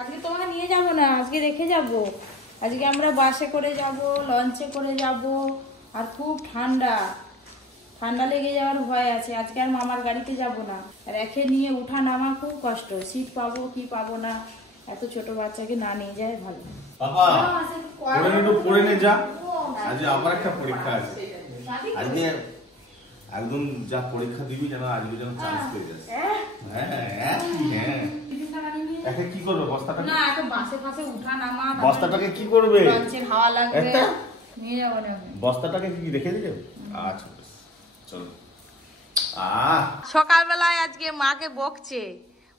আজকে তোমাকে নিয়ে যাব না, আজকে রেখে যাব। আজকে আমরা বাসে করে যাব, লঞ্চে করে যাব, আর খুব ঠান্ডা ঠান্ডা লেগে যাওয়ার ভয় আছে। আজকে আর মামার গাড়িতে যাব না, রেখে নিয়ে উঠা নামা খুব কষ্ট, সিট পাবো কি পাবো না। এত ছোট বাচ্চাকে না নিয়ে যায় ভালো। বাবা পড়ে নে যা, আজকে আবার একটা পরীক্ষা আছে। আজকে একদম যা পরীক্ষা দিবি যেন আজকে যেন চান্স পেয়ে যাস। একে কি করবে বস্তাটাকে? না এত বাসে ফাসে উঠা নামা, বস্তাটাকে কি করবে? লঞ্চের হাওয়া লাগবে, নিয়ে যাব না। বস্তাটাকে কি রেখে দিলে? আচ্ছা চলো। সকালবেলায় আজকে মাকে বকছে,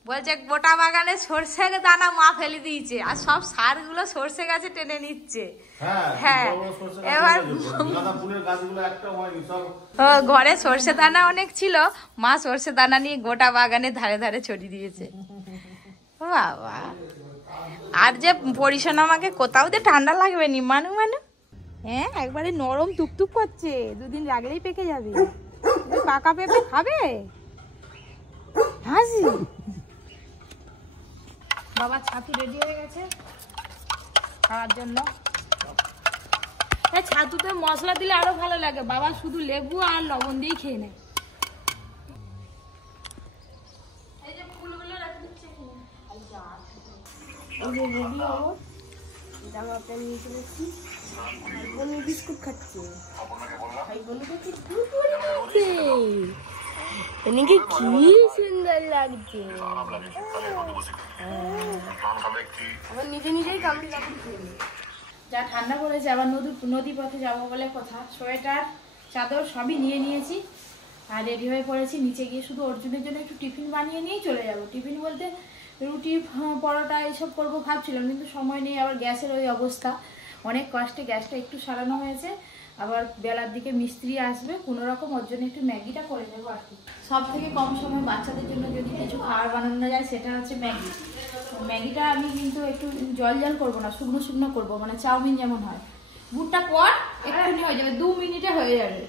বলছে গোটা বাগানে সরষে দানা মা ফেলে দিয়েছে, আর সব সারগুলো সরষে গাছে টেনে নিচ্ছে। হ্যাঁ এবার ঘরে সরষে দানা অনেক ছিল, মা সরষে দানা নিয়ে গোটা বাগানে ধারে ধারে ছড়িয়ে দিয়েছে। বাবা, আর যে পরিশোনা আমাকে কোথাও তো ঠান্ডা লাগবে নি মানু। হ্যাঁ একবারে নরম টুকটুক করছে, দুদিন রাখলেই পেকে যাবে। পাকা পেঁপে খাবে? হাসি। বাবা ছাতু রেডি হয়ে গেছে খাওয়ার জন্য। ছাতুতে মশলা দিলে আরো ভালো লাগে, বাবা শুধু লেবু আর লবণ দিয়ে খেয়ে নেয়। এই যে ফুলগুলো রেখে দিচ্ছে রেডি হবো। জামা প্যান্ট নিয়ে চলেছি, বনু বিস্কুট খাচ্ছে। কি সুন্দর লাগছে, আবার নিজে নিজেই কামড়ি কামড়ি খেয়ে। যা ঠান্ডা পড়েছে, আবার নদী পথে যাবো বলে কথা। সোয়েটার চাদর সবই নিয়ে নিয়েছি আর রেডি হয়ে পড়েছি। নিচে গিয়ে শুধু অর্জুনের জন্য একটু টিফিন বানিয়ে নিয়েই চলে যাব। টিফিন বলতে রুটি পরোটা এইসব করবো ভাবছিলাম, কিন্তু সময় নেই। আবার গ্যাসের ওই অবস্থা, অনেক কষ্টে গ্যাসটা একটু সারানো হয়েছে। আবার বেলার দিকে মিস্ত্রি আসবে, কোনো রকম ওর জন্য একটু ম্যাগিটা করে দেবো আর কি। সব থেকে কম সময় বাচ্চাদের জন্য যদি কিছু খাবার বানানো যায় সেটা হচ্ছে ম্যাগি। ম্যাগিটা আমি কিন্তু একটু জল করবো না, শুকনো শুকনো করবো, মানে চাউমিন যেমন হয়। বুটটা পর একটুখানি হয়ে যাবে, 2 মিনিটে হয়ে যাবে।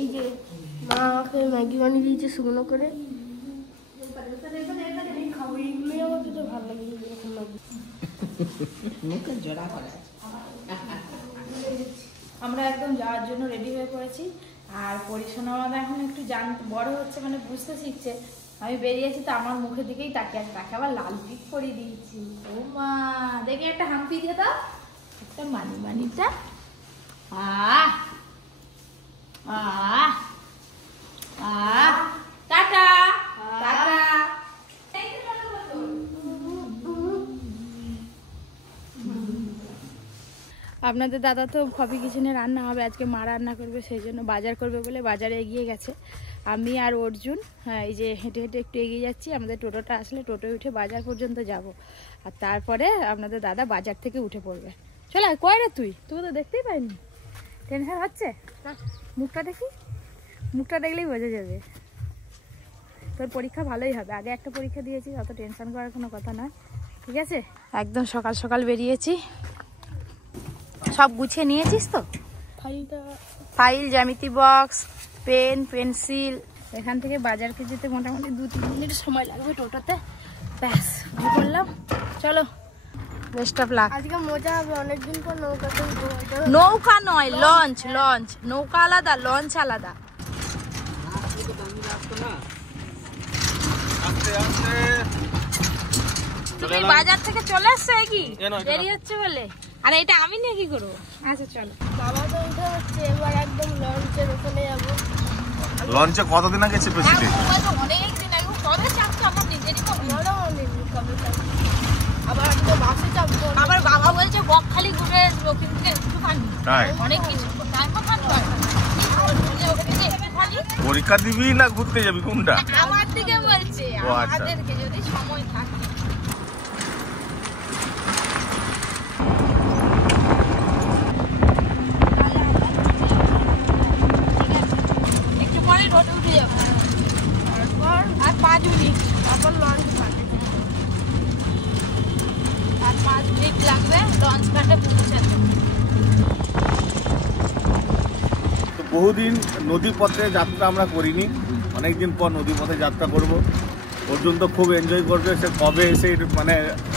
এই যে মা আমাকে ম্যাগি বানিয়ে দিয়েছে শুকনো করে, আমরা একদম যাওয়ার জন্য রেডি হয়ে পড়েছি। আর পরিশোনা এখন একটু বড় হচ্ছে, মানে বুঝতে শিখছে। আমি বেরিয়েছি তো আমার মুখের দিকেই তাকিয়ে আছে, তাকে আবার লাল টিক করে দিয়েছি। ও মা দেখে একটা হাম্পি দিয়ে দাও, একটা মানিটা। Tata tata. আপনাদের দাদা তো কফি কিচেনে রান্না হবে, আজকে মা রান্না করবে, সেই জন্য বাজার করবে বলে বাজারে এগিয়ে গেছে। আমি আর অর্জুন এই যে হেঁটে হেঁটে একটু এগিয়ে যাচ্ছি। আমাদের টোটোটা আসলে টোটোয় উঠে বাজার পর্যন্ত যাব, আর তারপরে আপনাদের দাদা বাজার থেকে উঠে পড়বে। চল কয় রে তুই তো দেখতেই পাইনি, টেনশন হচ্ছে? মুখটা দেখি, মুখটা দেখলেই বোঝা যাবে তোর পরীক্ষা ভালোই হবে। আগে একটা পরীক্ষা দিয়েছি, অত টেনশন করার কোনো কথা নয়, ঠিক আছে? একদম সকাল সকাল বেরিয়েছি। সব গুছিয়ে নিয়েছিস তো? ফাইল, জ্যামিতি বক্স, পেন, পেন্সিল। এখান থেকে বাজারকে যেতে মোটামুটি 2-3 মিনিট সময় লাগবে টোটোতে। ব্যাস উঠে পড়লাম, চলো বেস্ট অফ লাক। আজকে মজা হবে, অনেকদিন পর নৌকাতে। নৌকা নয়, লঞ্চ। নৌকা আলাদা, লঞ্চ আলাদা। তুমি বাজার থেকে চলে আসছো কি দেরি হচ্ছে বলে? আর এটা আমি নিয়ে কি করবো? আচ্ছা চলো। বাবা তো উঠে হচ্ছে, এবার একদম লঞ্চের ওখানে যাবো। লঞ্চে কতদিন আগে চেপেছিলি? অনেকদিন আগে। কবে চাপছো? আমার নিজেরই কবে চাপবো, আবার তো বাসে চাপবো। আবার বাবা বলছে বকখালি ঘুরে দক্ষিণ থেকে একটুখানি, অনেক কিছু টাইমও থাকবে। পরীক্ষা দিবি না ঘুরতে যাবি, কোনটা? আমার দিকে বলছে, আমাদেরকে যদি সময় থাকে। একটু পরে রোডে উঠে যাবো, তারপর আর 5 মিনিট, তারপর লঞ্চ ঘাটে। আর 5 মিনিট লাগবে লঞ্চ ঘাটে পৌঁছাতে। বহুদিন নদী পথে যাত্রা আমরা করিনি, অনেকদিন পর নদী পথে যাত্রা করব। অর্জুন তো খুব এনজয় করবে, সে কবে এসে মানে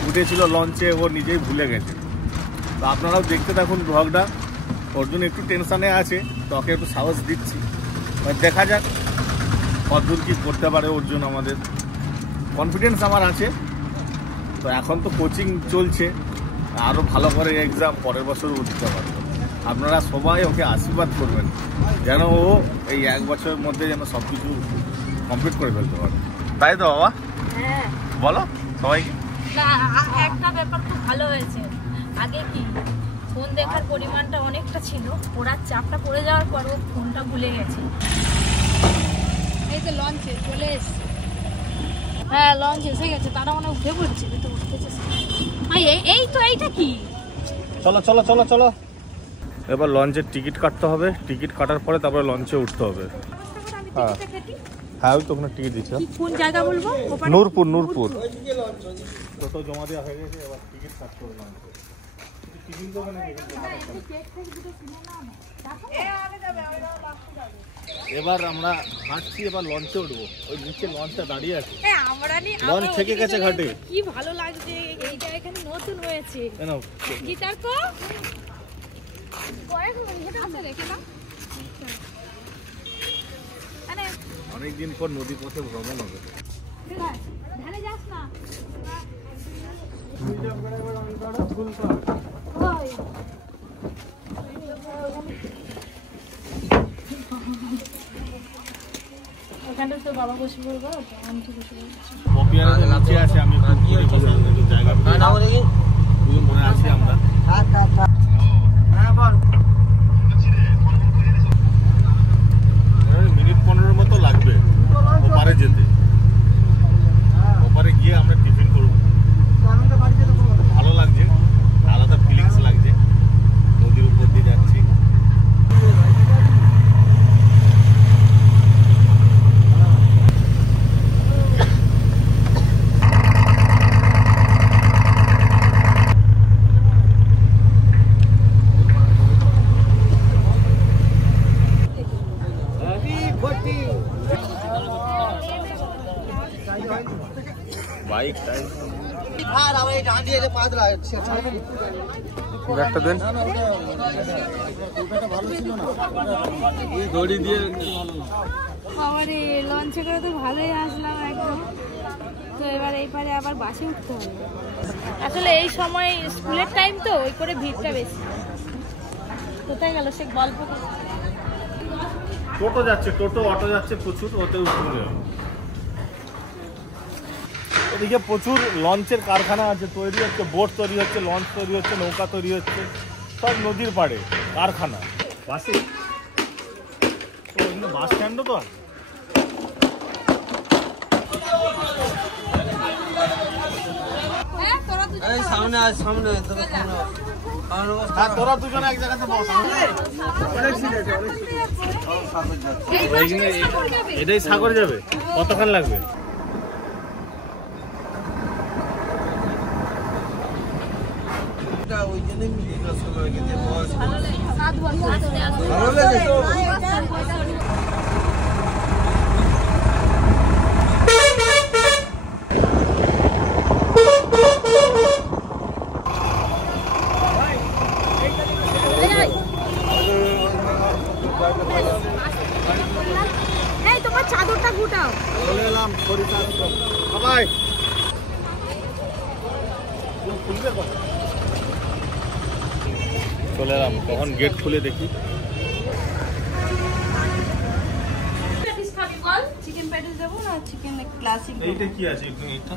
উঠেছিল লঞ্চে ও নিজেই ভুলে গেছে। তো আপনারাও দেখতে থাকুন ব্লগটা। অর্জুন একটু টেনশানে আছে, তোকে একটু সাহস দিচ্ছি, দেখা যাক অর্জুন কী করতে পারে। অর্জুন আমাদের কনফিডেন্স আমার আছে। তো এখন তো কোচিং চলছে, আরও ভালো করে এক্সাম পরের বছর উঠতে পারবে। আপনারা সবাই ওকে আশীর্বাদ করবেন যেন ও এই 1 বছরের মধ্যে যেন সব কিছু কমপ্লিট করে ফেলতে পারে। তাই তো বাবা? হ্যাঁ বলো সবাইকে। না, একটা ব্যাপার খুব ভালো হয়েছে। আগে কি ফোন দেখার পরিমাণটা অনেকটা ছিল, পড়ার চাপটা পড়ে যাওয়ার পর ও ফোনটা ভুলে গেছে। এই তো লঞ্চে চলে এসছে। হ্যাঁ লঞ্চ এসে গেছে, তারা মানে উঠে পড়ছে, তো উঠতেছে। এই তো এইটা কি? চলো চলো চলো চলো, এবার লঞ্চের টিকিট কাটতে হবে। টিকিট কাটার পরে তারপরে লঞ্চে উঠতে হবে। হ্যাঁ হ্যাঁ, ওই তো ওখানে টিকিট দিচ্ছে। কোন জায়গা বলবো? নূরপুর। নূরপুর টোটো জমা দেওয়া হয়ে গেছে, এবার টিকিট কাটতে হবে লঞ্চে। এবার আমরা হাঁটছি, এবার লঞ্চে উঠবো। ওই নিচে লঞ্চটা দাঁড়িয়ে আছে, লঞ্চ থেকে গেছে ঘাটে। কি ভালো লাগছে, এইটা এখানে নতুন হয়েছে। গিটার কো অনেকদিন পর নদী পথে ভ্রমণ হবে। ধারে যাস না। ওখানটা তো বাবা বসে পড়বো, আমি তো বসে পড়বো। কপিয়ারা তো নিচে আছে, আমি একটু ঘুরে বসে একটু জায়গা দুজন মনে আছি আমরা। মিনিট 15 মতো লাগবে ওপারে যেতে। ওপারে গিয়ে আমরা টিফিন করবো। ভালো লাগছে, আলাদা ফিলিংস লাগছে, নদীর উপর দিয়ে যাচ্ছি। বাইক একটা দেন, দড়ি দিয়ে। আমারে লঞ্চে করে তো ভালোই আসলাম একদম। তো এবার এই পারে আবার বাসে উঠতে হবে। আসলে এই সময় স্কুলের টাইম তো, ওই করে ভিড়টা বেশি। কোথায় গেল সে গল্প? টোটো যাচ্ছে, টোটো অটো যাচ্ছে প্রচুর, ওতে উঠতে হবে। এদিকে প্রচুর লঞ্চের কারখানা আছে, তৈরি হচ্ছে, বোট তৈরি হচ্ছে, লঞ্চ তৈরি হচ্ছে, নৌকা তৈরি হচ্ছে, সব নদীর পাড়ে কারখানা। বাসে বাস স্ট্যান্ডও তো আছে। তোরা দুজনে এক জায়গাতে বস। এটাই সাগর যাবে, কতক্ষণ লাগবে? তোমার চাদরটা গুটাও। চলে এলাম সবাই। চলে এলাম, তখন গেট খুলে দেখি। চিকেন প্যাটিস দেবো না চিকেন ক্লাসিক? এইটা কি আছে? এইটা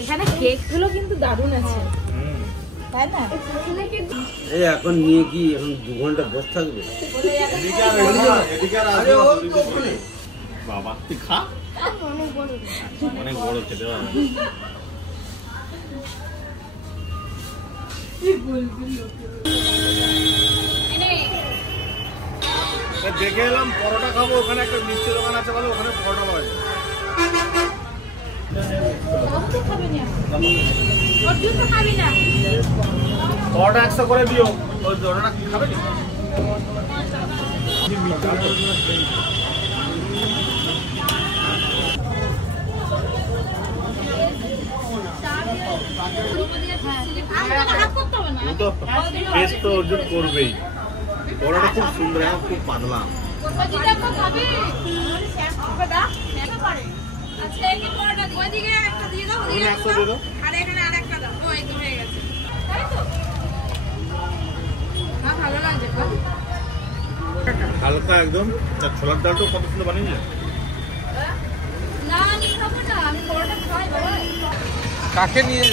এখানে কেকগুলো কিন্তু দারুণ আছে, তাই না? এই এখন নিয়ে কি এখন 2 ঘন্টা বসে থাকবে? বাবা তুই খা, অনেক বড় খেতে পারবে। দেখে এলাম পরোটা খাবো, ওখানে একটা মিষ্টি দোকান আছে, বলে ওখানে পরোটা পাওয়া যায়। পরোটা 100 করে দিও। ওই পরোটা কি খাবে? টেস্ট তো অর্জন করবেই। বড়টা খুব সুন্দর, খুব পাতলা। হালকা একদম। তার ছোলার ডালটাও কত সুন্দর বানিয়েছে। কাকে নিয়ে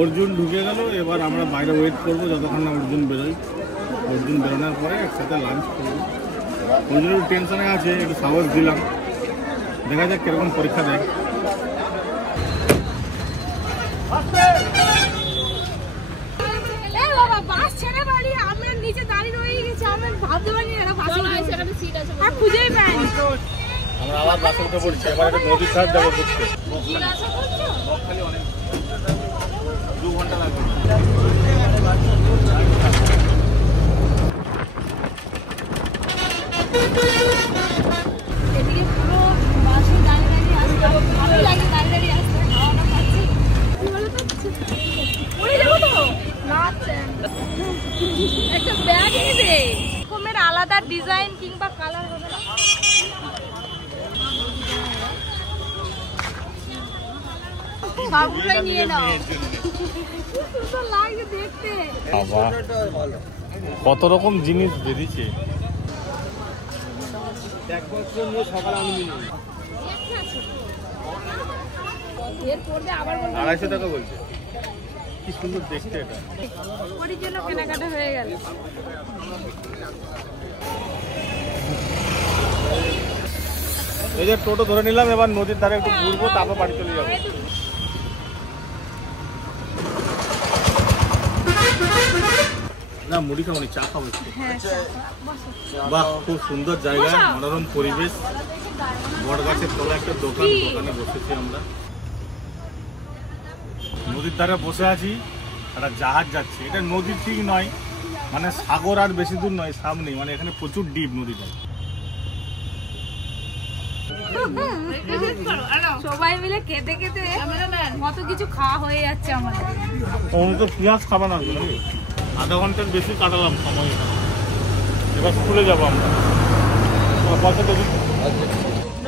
অর্জুন ঢুকে গেল, এবার আমরা বাইরে ওয়েট করবো যতক্ষণ না অর্জুন বেরোয়। অর্জুন বেরোনোর পরে একসাথে লাঞ্চ করবো। অর্জুন একটু টেনশনে আছে, একটু সাহস দিলাম, দেখা যাক কিরকম পরীক্ষা দেয়। আমরা আবার বাসে উঠে পড়ছি, এবার একটা নদীর ধার যাবো ঘুরতে। 2 ঘন্টা লাগবে। এদিকে পুরো বাসে দাঁড়িয়ে দাঁড়িয়ে আসতে ভালো লাগে, দাঁড়িয়ে দাঁড়িয়ে আসতে খাওয়াটা খাচ্ছি। পড়ে যাবো তো একটা ব্যাগ নেবে, এরকমের আলাদা ডিজাইন কিংবা কালার হবে না। সবগুলোই নিয়ে নাও, সুন্দর লাগছে দেখতে। কত রকম জিনিস বেরিয়েছে। আবার 250 টাকা বলছে। কি সুন্দর দেখতে এটা। ওর জন্য কেনাকাটা হয়ে গেল। এই যে টোটো ধরে নিলাম, এবার নদীর ধারে একটু ঘুরবো, তারপর বাড়ি চলে যাবো। না মুড়ি খাবো, চা খাবো। বাহ, খুব সুন্দর জায়গা, মনোরম পরিবেশ। বট গাছের তলা একটা দোকান, দোকানে বসেছি আমরা। নদীর ধারে বসে আছি, একটা জাহাজ যাচ্ছে। এটা নদী ঠিক নয়, মানে সাগর আর বেশি দূর নয়, সামনেই। মানে এখানে প্রচুর ডিপ নদীটা। সবাই মিলে খেতে খেতে কত কিছু খাওয়া হয়ে যাচ্ছে আমাদের। উনি তো পেঁয়াজ খাবা না, আধা ঘন্টার বেশি কাটালাম সময় এখানে। এবার স্কুলে যাবো আমরা।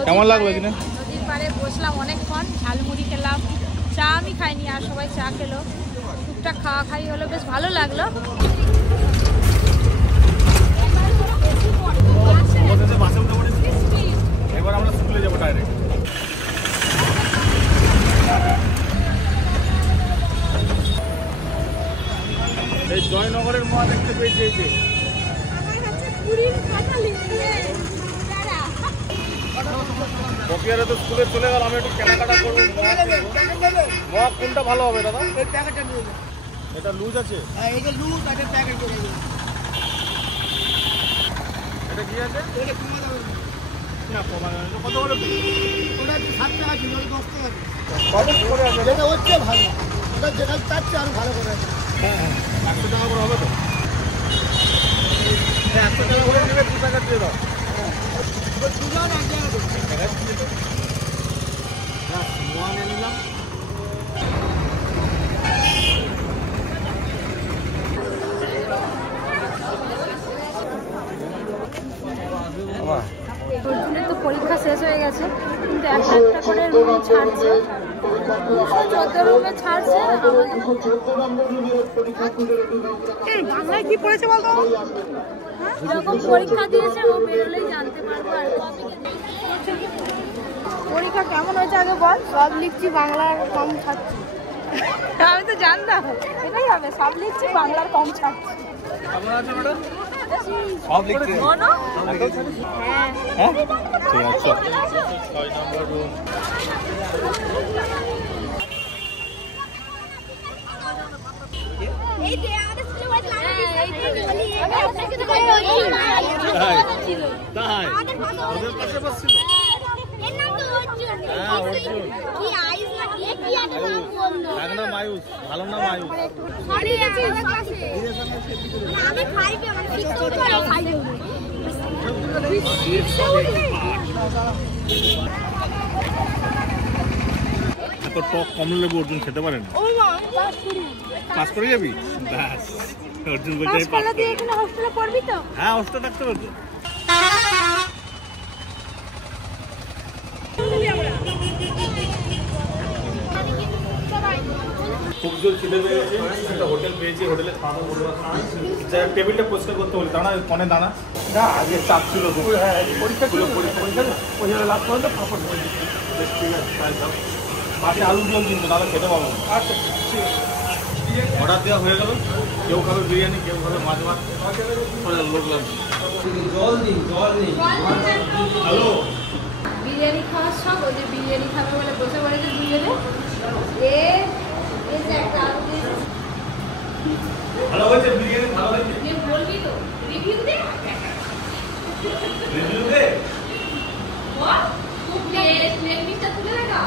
কেমন লাগলো এখানে? নদীর পাড়ে বসলাম অনেকক্ষণ, ঝালমুড়ি খেলাম, চা আমি খাইনি, আর সবাই চা খেলো, টুকটাক খাওয়া খাই হলো, বেশ ভালো লাগলো। এবার আমরা স্কুলে যাবো ডাইরেক্ট। এই জয়নগরের মোয়া দেখতে পেয়েছি। এই যে বকিয়ারে তো স্কুলে চলে গেল, আমি একটু কেনাকাটা করবো। মোয়া কোনটা ভালো হবে দাদা? এটা লুজ আছে। এটা কি আছে? না কমা যাবে না। কত করে? ওটা 7 টাকা কিলো, 10 টাকা। কত করে আছে? এটা হচ্ছে ভালো, ওটা যেটা চাচ্ছে আর ভালো করে আছে। হ্যাঁ 100 টাকা করে হবে তো। 100 টাকা করে নেবে, 2 টাকা দিয়ে দাও। দুজন এক জায়গা করছে। না মোয়া নিয়ে নিলাম। অর্জুনের তো পরীক্ষা শেষ হয়ে গেছে, কিন্তু একটা একটা করে রুম ছাড়ছে, 214 রুমে ছাড়ছে। বাংলায় কি পড়েছে বলতো? যখন পরীক্ষা দিয়েছে ও বেরোলেই জানতে পারবো। আর পরীক্ষা কেমন হয়েছে আগে বল। সব লিখছি, বাংলার কম ছাড়ছি। আমি তো জানতাম এটাই হবে, সব লিখছি, বাংলার কম ছাড়ছি। সব লিখতে হ্যাঁ হ্যাঁ ঠিক আছে। 6 নম্বর রুম। এই যে আমাদের স্কুলে তাই ওদের পাশে বসছিল। হ্যাঁ অর্জুন, এক নাম আয়ুষ, ভালো নাম আয়ুষ। এত টক কমলা লেবু অর্জুন খেতে পারেন। পাস করে যাবি? অর্জুন বলছে হ্যাঁ হোস্টেলে থাকতে পারবি। খুব জোর খিদে পেয়ে গেছে, একটা হোটেল পেয়েছি, হোটেলে খাওয়া দাওয়া টেবিলটা পরিষ্কার করতে বলি। দাঁড়া কনে দাঁড়া, আজকে চাপ ছিল পরীক্ষা ওই জন্য লাভ করলে পাপড় বেশ ঠিক আছে। মাঠে আলু জল কিনবো, তাহলে খেতে পাবো। আচ্ছা ঠিক আছে, অর্ডার দেওয়া হয়ে গেল। কেউ খাবে বিরিয়ানি, কেউ খাবে মাছ ভাত, লোক লাগবে। হ্যালো, বিরিয়ানি খাওয়ার সব, ওই যে বিরিয়ানি খাবে বলে বসে পড়েছে দুজনে। ভালো হয়েছে বিরিয়ানি, ভালো হয়েছে। বলবি তো রিভিউ দে, রিভিউ দে। খুব প্লেন পিসটা তুলে দেখা।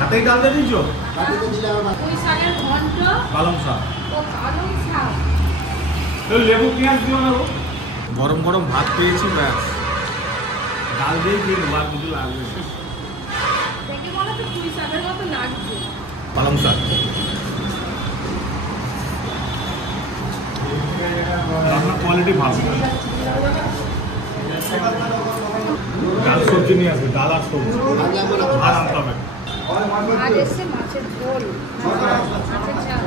হাতেই ডাল দিয়ে দিয়েছো? ওই শাকের ঘন্ট, পালং শাক, ও পালং শাক, লেবু পেঁয়াজ দিও না। গরম গরম ভাত পেয়েছি, ব্যাস ডাল দিয়ে দিয়ে দেবো, আর কিছু লাগবে। দেখে মনে হচ্ছে পুঁই শাকের মতো লাগছে। পালং শাক রান্নার কোয়ালিটি ভালো। ডাল সবজি নিয়ে আসবে, ডাল আর সবজি আর আনতে হবে। আর এসে মাছের ঝোল, মাছের ঝাল।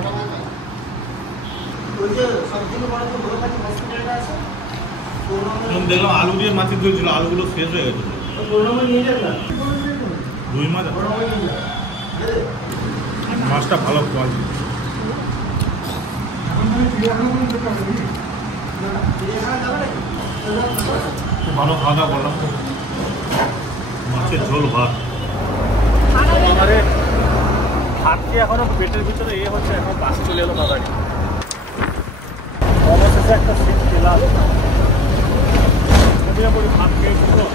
দেখলাম আলু দিয়ে মাছের ঝোল ছিল, আলুগুলো শেষ হয়ে গেছে। রুই মাছ, মাছটা ভালো কোয়ালিটি। খুব ভালো খাওয়া দাওয়া করলাম, মাছের ঝোল ভাত। আমাদের ভাতকে এখনো পেটের ভিতরে হচ্ছে, এখন বাস চলে এলো বাজারে। অবশেষে একটা সিট পেলাম, ভাত খেয়েছি তো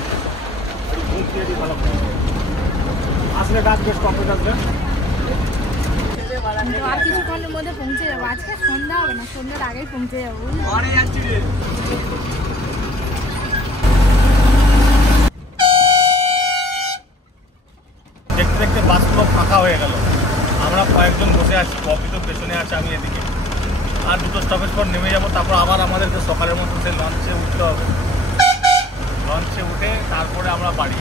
ঘুম খেয়ে দিই ভালো করে। আসলে ডাক বেশ কমপ্লিট আসবে। আর কিছুক্ষণের মধ্যে পৌঁছে যাবো। আজকে সন্ধ্যা হবে না, সন্ধ্যার আগেই পৌঁছে যাবো। দেখতে দেখতে বাসগুলো ফাঁকা হয়ে গেল। আমরা কয়েকজন বসে আছি, কপি তো পেছনে আছে, আমি এদিকে। আর দুটো স্টপেজ পর নেমে যাবো, তারপর আবার আমাদেরকে সকালের মতো সেই লঞ্চে উঠতে হবে। লঞ্চে উঠে তারপরে আমরা বাড়ি।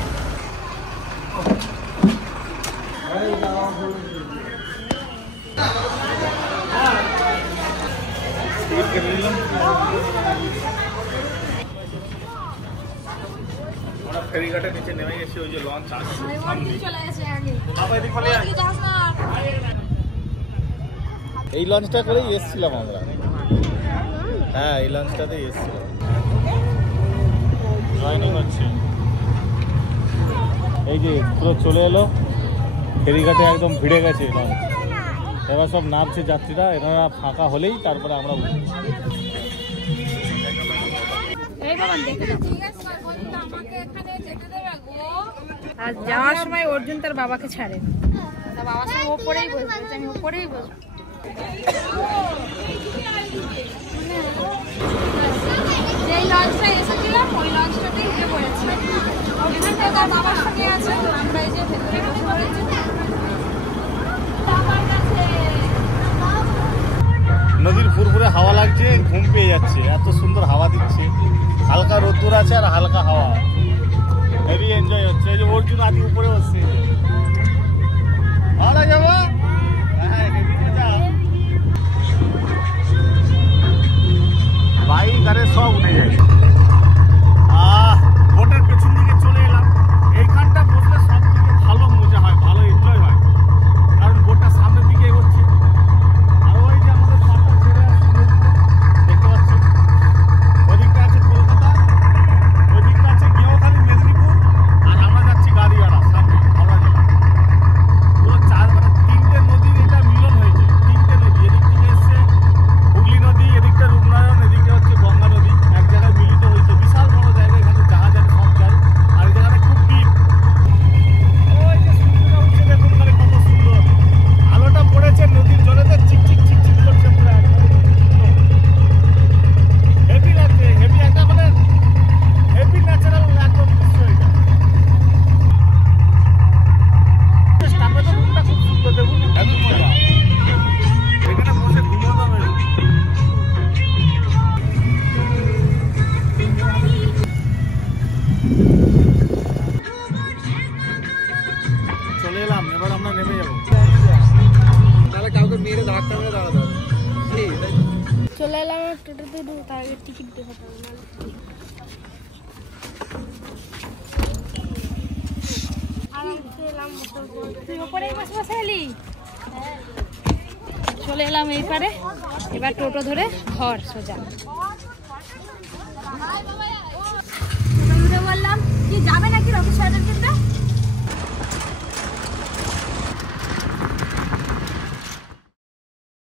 আমরা ফেরিঘাটের নিচে নেমে গেছি, ওই যে লঞ্চ আসছে সামনে। এই লঞ্চটা করেই এসছিলাম আমরা। হ্যাঁ এই লঞ্চটাতেই এসছিলাম। জয়েনিং হচ্ছে, এই যে পুরো চলে এলো ফেরিঘাটে, একদম ভিড়ে গেছে লঞ্চ। এবার সব নামছে যাত্রীরা, এনারা ফাঁকা হলেই তারপরে আমরা উঠি। আর যাওয়ার সময় অর্জুন তার বাবাকে ছাড়ে, তার বাবার সঙ্গে ওপরেই বসবে, আমি ওপরেই বসবো। যেই লঞ্চটা এসেছিলাম ওই লঞ্চটাতেই উঠে পড়েছি। এখান থেকে তার বাবার সঙ্গে আছে, আমরা এই যে ভেতরে বসে পড়েছি। নদীর ফুরফুরে হাওয়া লাগছে, ঘুম পেয়ে যাচ্ছে, এত সুন্দর হাওয়া দিচ্ছে। হালকা রোদ্দুর আছে আর হালকা হাওয়া, হেভি এনজয় হচ্ছে। এই যে অর্জুন আদি উপরে বসছে, ভালো লাগে বাবা। হ্যাঁ হেভি মজা। বাইক গাড়ি সব উঠে যায়। বোটের পেছন দিকে চলে এলাম। এইখানটা বসলে সব থেকে ভালো মজা হয়, ভালো এনজয় হয়, কারণ বোটটা সামনের দিকে এগোচ্ছে। আর ওই যে আমাদের পাতা ছেড়ে দেখতে পাচ্ছি, ওদিকটা আছে কলকাতা, ওদিকটা আছে গেওখালি মেদিনীপুর, আর আমরা যাচ্ছি গাড়িওয়ালা সামনে হাওড়া জেলা। পুরো 4 মানে 3টে নদীর এটা মিলন হয়েছে। চলে এলাম টোটোতে, তার আগে টিকিট দেখাতে হবে। তুই ওপরেই বসে বসে এলি? চলে এলাম এই পারে, এবার টোটো ধরে ঘর সোজা।